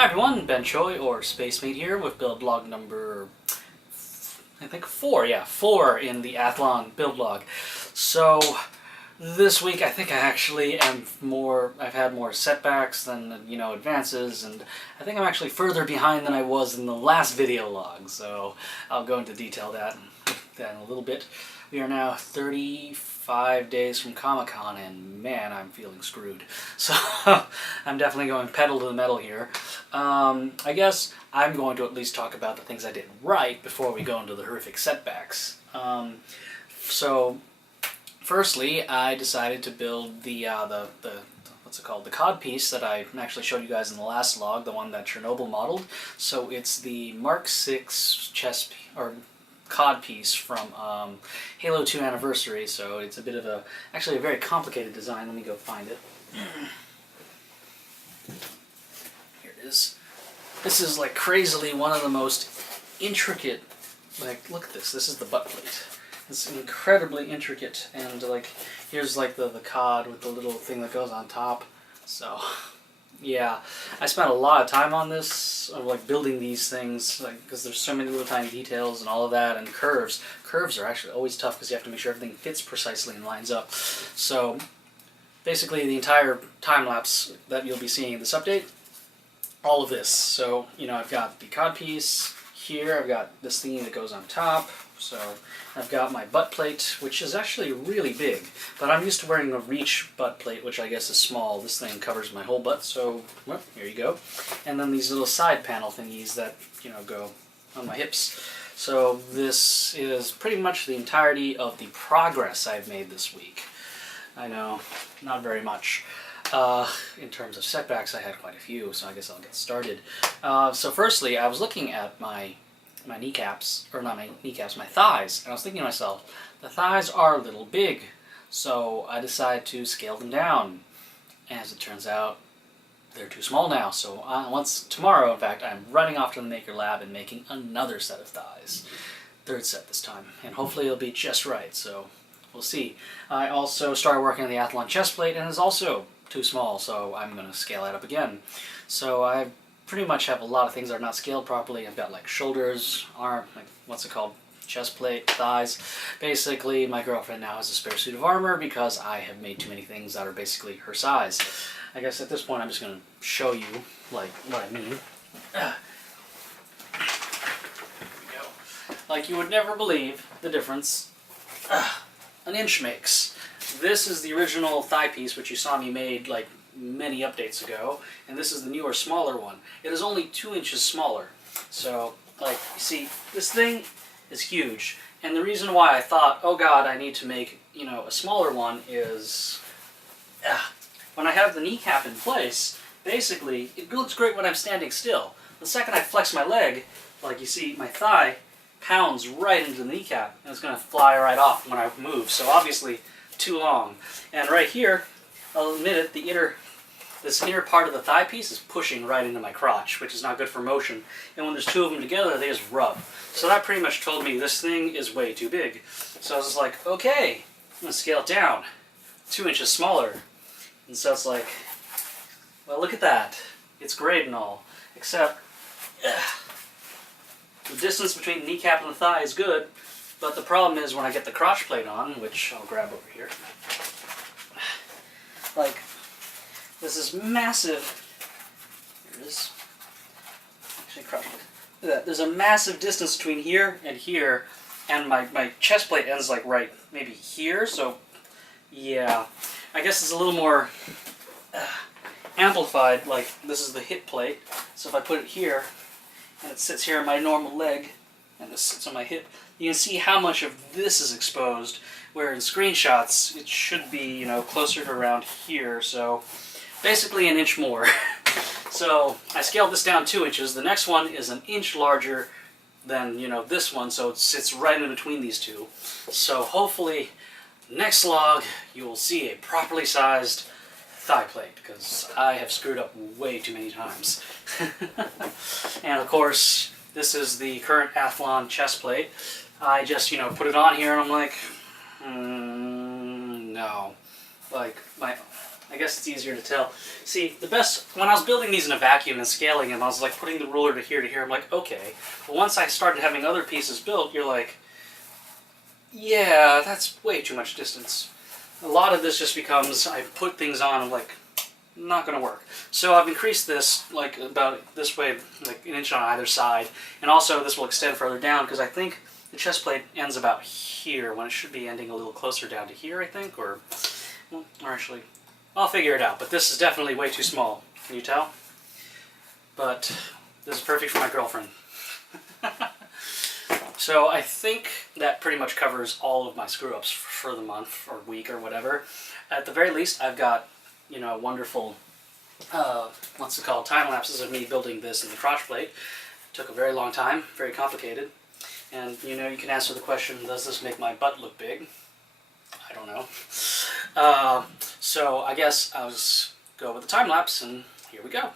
Hi everyone, Ben Choi or Space Mate here with build log number, I think 4, yeah, 4 in the Athlon build log. So this week I think I actually I've had more setbacks than, advances, and I think I'm actually further behind than I was in the last video log, so I'll go into detail that in a little bit. We are now 35 days from Comic-Con, and man, I'm feeling screwed. So I'm definitely going pedal to the metal here. I guess I'm going to at least talk about the things I did right before we go into the horrific setbacks. So firstly, I decided to build the what's it called? The codpiece that I actually showed you guys in the last log, the one that Chernobyl modeled. So it's the Mark 6 chess or codpiece from Halo 2 Anniversary, so it's a bit of actually a very complicated design. Let me go find it. Here it is. This is like crazily one of the most intricate, like, look at this. This is the butt plate. It's incredibly intricate, and like here's like the cod with the little thing that goes on top. So yeah, I spent a lot of time on this, of like building these things, like, because there's so many little tiny details and all of that, and curves. Curves are actually always tough because you have to make sure everything fits precisely and lines up. So basically the entire time lapse that you'll be seeing in this update, all of this. So, I've got the codpiece here, I've got this thingy that goes on top, so I've got my butt plate, which is actually really big, but I'm used to wearing a Reach butt plate, which I guess is small. This thing covers my whole butt, so, well, here you go. And then these little side panel thingies that, go on my hips. So this is pretty much the entirety of the progress I've made this week. I know, not very much. In terms of setbacks, I had quite a few, so I guess I'll get started. So firstly, I was looking at my kneecaps, or not my kneecaps, my thighs, and I was thinking to myself, the thighs are a little big, so I decided to scale them down. And as it turns out, they're too small now, so tomorrow, in fact, I'm running off to the Maker Lab and making another set of thighs. Third set this time, and hopefully it'll be just right, so we'll see. I also started working on the Athlon chest plate, and it's also too small, so I'm going to scale that up again. So I pretty much have a lot of things that are not scaled properly. I've got like shoulders, arm, like what's it called, chest plate, thighs. Basically, my girlfriend now has a spare suit of armor because I have made too many things that are basically her size. I guess at this point I'm just going to show you like what I mean. There we go. Like, you would never believe the difference an inch makes. This is the original thigh piece, which you saw me made like many updates ago, and this is the newer, smaller one. It is only 2 inches smaller. So, like, you see, this thing is huge. And the reason why I thought, oh god, I need to make, a smaller one is, when I have the kneecap in place, basically, it looks great when I'm standing still. The second I flex my leg, like you see, my thigh pounds right into the kneecap, and it's going to fly right off when I move. So obviously, too long. And right here, I'll admit it, this inner part of the thigh piece is pushing right into my crotch, which is not good for motion. And when there's two of them together, they just rub. So that pretty much told me this thing is way too big. So I was just like, okay, I'm going to scale it down. 2 inches smaller. And so it's like, well, look at that. It's great and all. Except, the distance between the kneecap and the thigh is good. But the problem is when I get the crotch plate on, which I'll grab over here, like, this is massive. Here it is. Actually, crotch plate. Look at that. There's a massive distance between here, and my chest plate ends like right maybe here, so yeah. I guess it's a little more amplified, like this is the hip plate, so if I put it here, and it sits here on my normal leg, and this sits on my hip, you can see how much of this is exposed, where in screenshots it should be, closer to around here, so basically an inch more. So I scaled this down 2 inches. The next one is an inch larger than, this one, so it sits right in between these two. So hopefully, next log, you will see a properly sized thigh plate, because I have screwed up way too many times. And of course, this is the current Athlon chest plate. I just, put it on here and I'm like, no. Like, I guess it's easier to tell. See, the best, when I was building these in a vacuum and scaling them, I was like putting the ruler to here, I'm like, okay. But once I started having other pieces built, you're like, yeah, that's way too much distance. A lot of this just becomes, I put things on, I'm like, not going to work. So I've increased this like about this way, like an inch on either side. And also this will extend further down because I think the chest plate ends about here when it should be ending a little closer down to here, I think. Or actually, I'll figure it out. But this is definitely way too small. Can you tell? But this is perfect for my girlfriend. So I think that pretty much covers all of my screw-ups for the month or week or whatever. At the very least, I've got, you know, wonderful, what's it called, time lapses of me building this in the crotch plate. It took a very long time, very complicated. And, you know, you can answer the question, does this make my butt look big? I don't know. So I guess I'll just go with the time lapse, and here we go.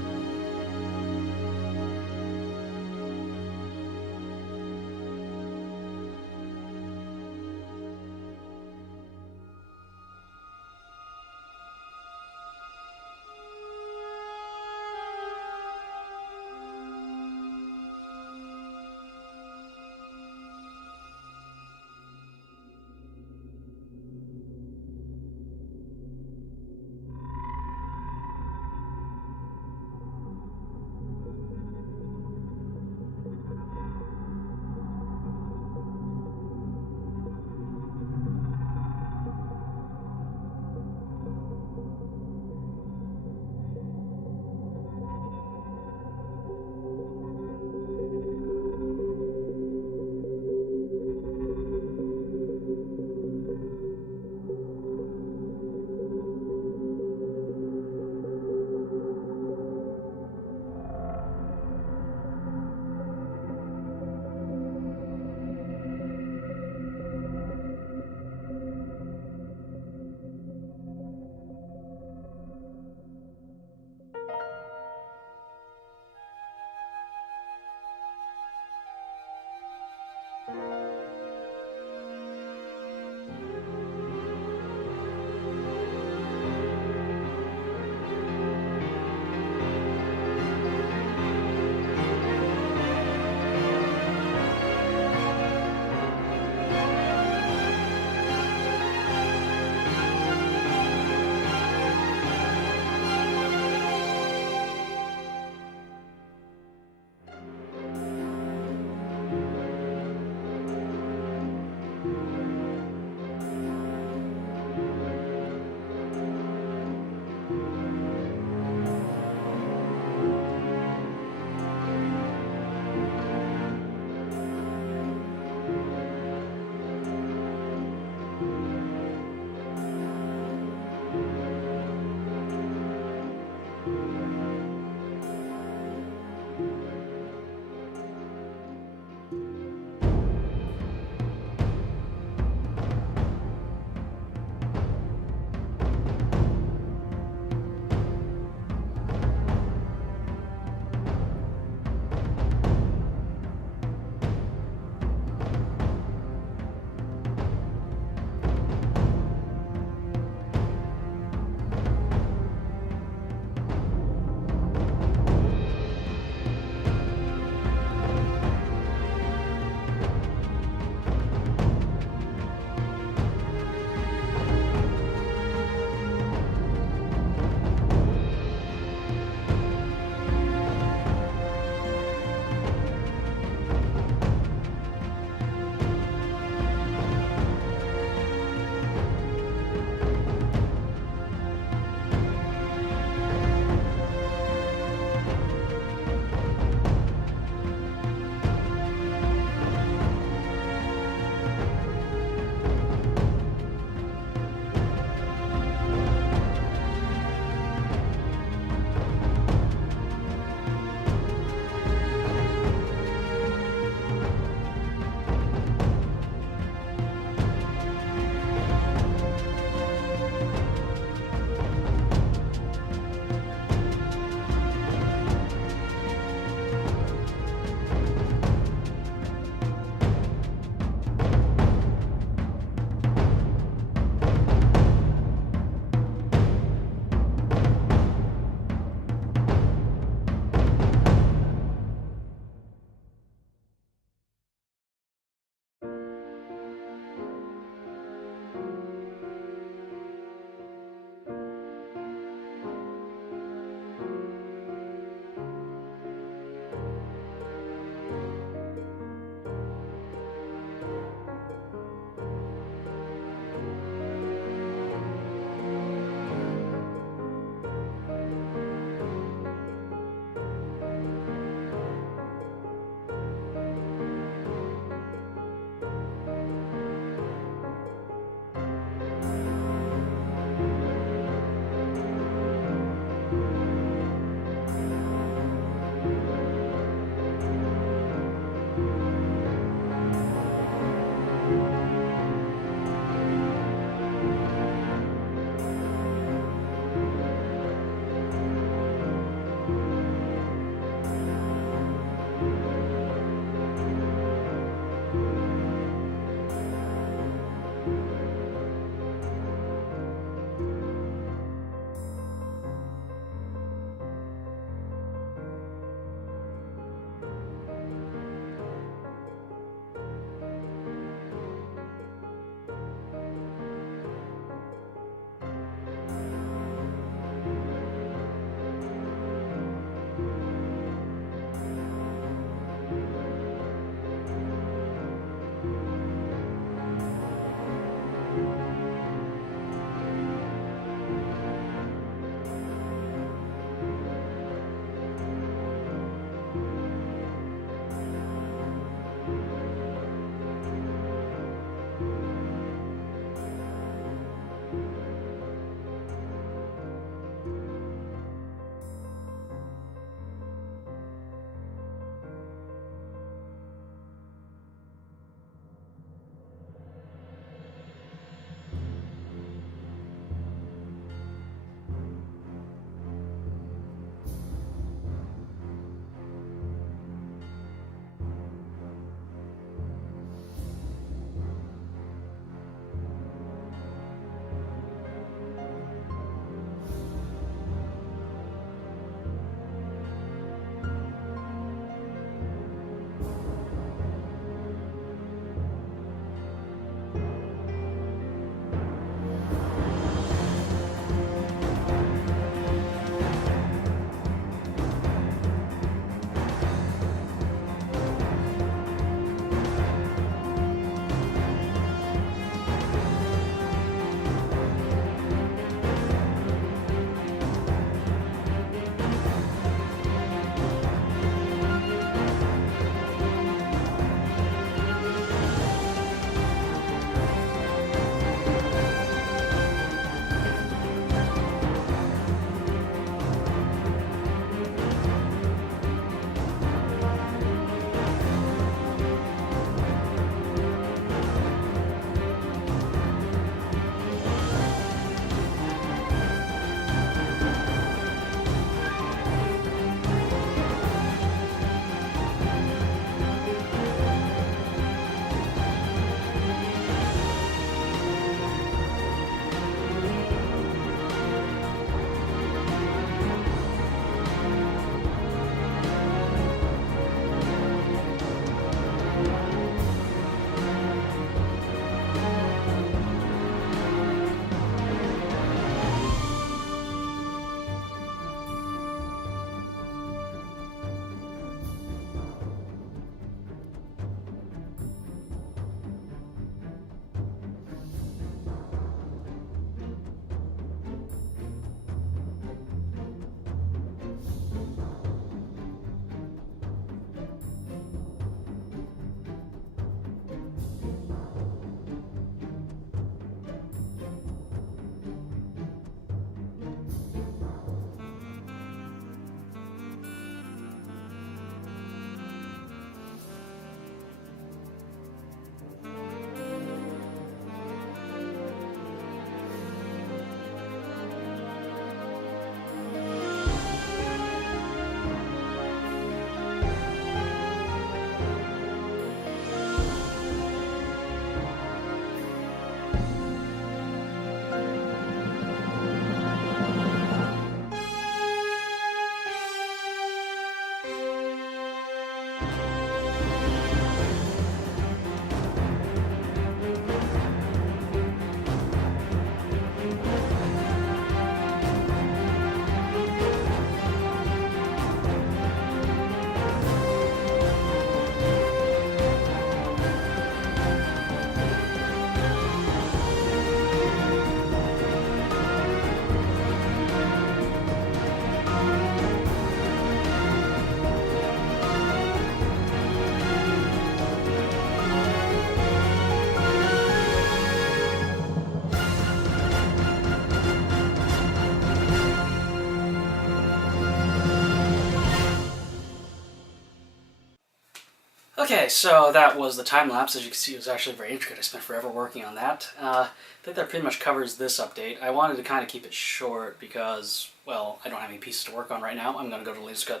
Okay, so that was the time lapse. As you can see, it was actually very intricate. I spent forever working on that. I think that pretty much covers this update. I wanted to kind of keep it short because, well, I don't have any pieces to work on right now. I'm going to go to Laser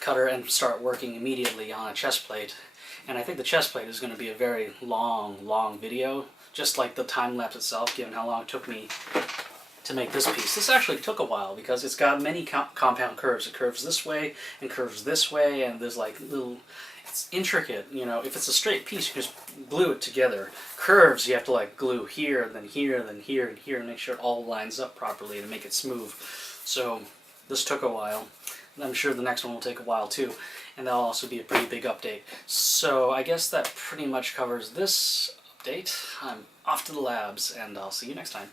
Cutter and start working immediately on a chest plate. And I think the chest plate is going to be a very long video, just like the time lapse itself, given how long it took me to make this piece. This actually took a while because it's got many compound curves. It curves this way and curves this way, and there's like little, it's intricate, you know. If it's a straight piece, you just glue it together. Curves, you have to like glue here, and then here, and then here, and here, and make sure it all lines up properly to make it smooth. So this took a while. And I'm sure the next one will take a while too, and that'll also be a pretty big update. So I guess that pretty much covers this update. I'm off to the labs, and I'll see you next time.